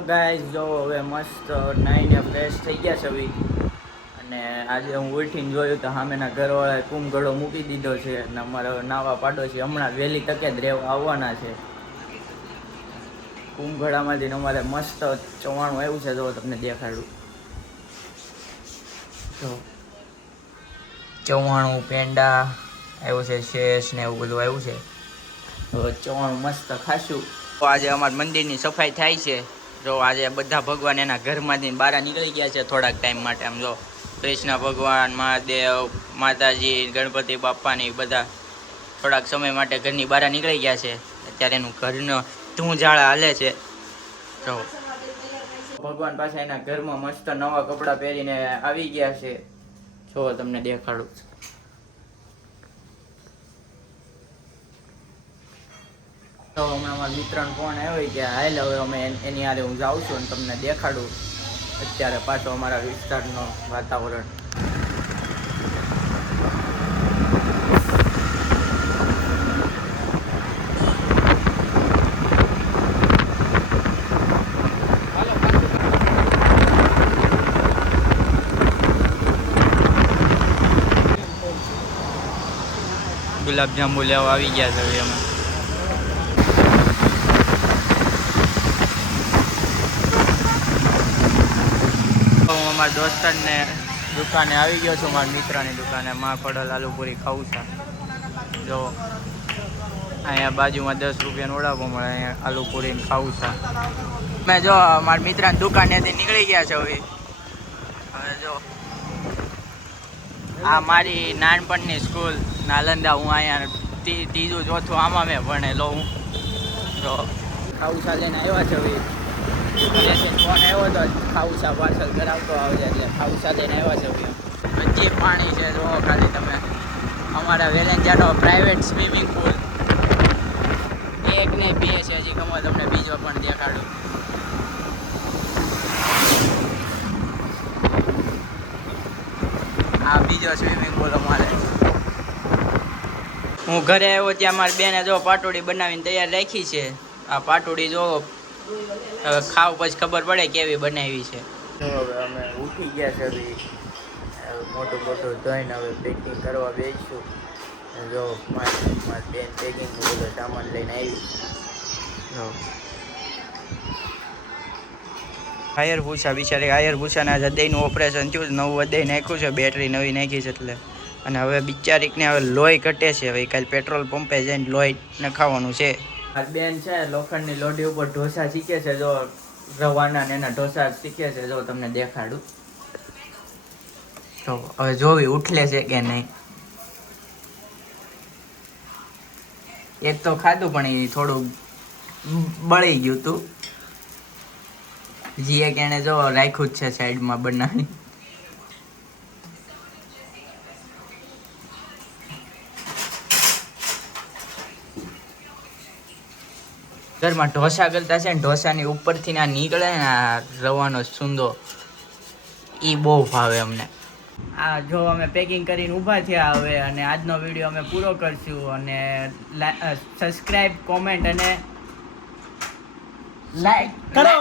Guys જો હવે મસ્ત નાઈને ફ્રેશ થઈ ગયા છે અને આજે હું ઉઠીને જોયું તો સામેના ઘરવાળાએ કુંભઘડો મૂકી દીધો છે અને અમારે નાવા પાડોશી હમણાં વહેલી તકે જ રહેવા આવવાના છે. કુંભઘડામાંથી અમારે મસ્ત ચવાણું આવ્યું છે, જો તમને દેખાડું. તો ચવાણું પેંડા આવ્યું છે, શેષ ને એવું બધું આવ્યું છે. તો ચવાણું મસ્ત ખાશું. તો આજે અમારા મંદિરની સફાઈ થાય છે. જો આજે બધા ભગવાન એના ઘરમાંથી બહાર નીકળી ગયા છે થોડાક ટાઈમ માટે. આમ જો કૃષ્ણ ભગવાન, મહાદેવ, માતાજી, ગણપતિ બાપાની બધા થોડાક સમય માટે ઘરની બહાર નીકળી ગયા છે. અત્યારે એનું ઘરનો ધૂંઝાળા હાલે છે. જો ભગવાન પાસે એના ઘરમાં મસ્ત નવા કપડાં પહેરીને આવી ગયા છે. જો તમને દેખાડું. તો હમણાં અમારા મિત્રનો ફોન આવ્યો કે હાલ હવે અમે એની હારે હું જાઉં છું અને તમને દેખાડું અત્યારે પાછો અમારા વિસ્તારનો વાતાવરણ. ગુલાબજાંબુ લેવા આવી ગયા છે હવે અમે. મારા દોસ્તને દુકાને આવી ગયો છું, મારા મિત્રની દુકાને. માં ખોડલ આલુપુરી ખાવું છે. જો અહીંયા બાજુમાં 10 રૂપિયાનો વડાપાવ મળે, અહીંયા આલુપુરીને ખાવું છે. મેં જો મારા મિત્રની દુકાનેથી નીકળી ગયા છે હવે જો આ મારી નાનપણની સ્કૂલ નાલંદા. હું અહીંયા ત્રીજું ચોથું આમાં મેં ભણેલો હું. જો ખાઉસા લઈને આવ્યા છે હવે. ફોન આવ્યો તો ખાઉસા પાર્સલ કરાવતો આવજે એટલે ખાઉસા લઈને આવ્યા છે હવે. વચ્ચે પાણી છે જો ખાલી તમે. અમારા વેલેન્જાનો પ્રાઇવેટ સ્વિમિંગ પુલ એક ને બે છે. હજી ગમે તમને બીજો પણ દેખાડું. આ બીજો સ્વિમિંગ પુલ અમારે. હું ઘરે આવ્યો ત્યાં મારી બેને જો પાટોડી બનાવીને તૈયાર રાખી છે. આ પાટોડી જો હવે ખાવ પછી ખબર પડે કેવી બનાવી છે. હવે અમે ઉઠી ગયા છે. મોટું ધોઈને હવે પેકિંગ કરવા બેસીશું. જો મારી બેન પેકિંગનું બધો સામાન લઈને આવી. આયર પૂછા બિચારી આયર પૂછાને હૃદયનું ઓપરેશન થયું, નવું હૃદય નાખ્યું છે, બેટરી નવી નાખી છે એટલે. અને હવે બિચારીને હવે લોહી ઘટે છે. હવે કાલે પેટ્રોલ પંપે જઈને લોહી નખાવાનું છે. મારી બેન છે લોખંડની લોઢી ઉપર ઢોસા શીખે છે. જો રવાના ને એના ઢોસા શીખે છે. જો તમને દેખાડું. તો હવે જોવી ઉઠલે છે કે નહીં. એક તો ખાધું પણ એ થોડું બળી ગયું હતું. હજી એક એને જો રાખ્યું જ છે સાઈડમાં બનાવી. ઘરમાં ઢોસા કરતા છે ને ઢોસાની ઉપરથી ના નીકળે ને આ રવાનો સુંદો, એ બહુ ભાવે અમને. આ જો અમે પેકિંગ કરીને ઊભા થયા હવે અને આજનો વિડીયો અમે પૂરો કરશું. અને સબસ્ક્રાઈબ, કોમેન્ટ અને લાઈક કરો.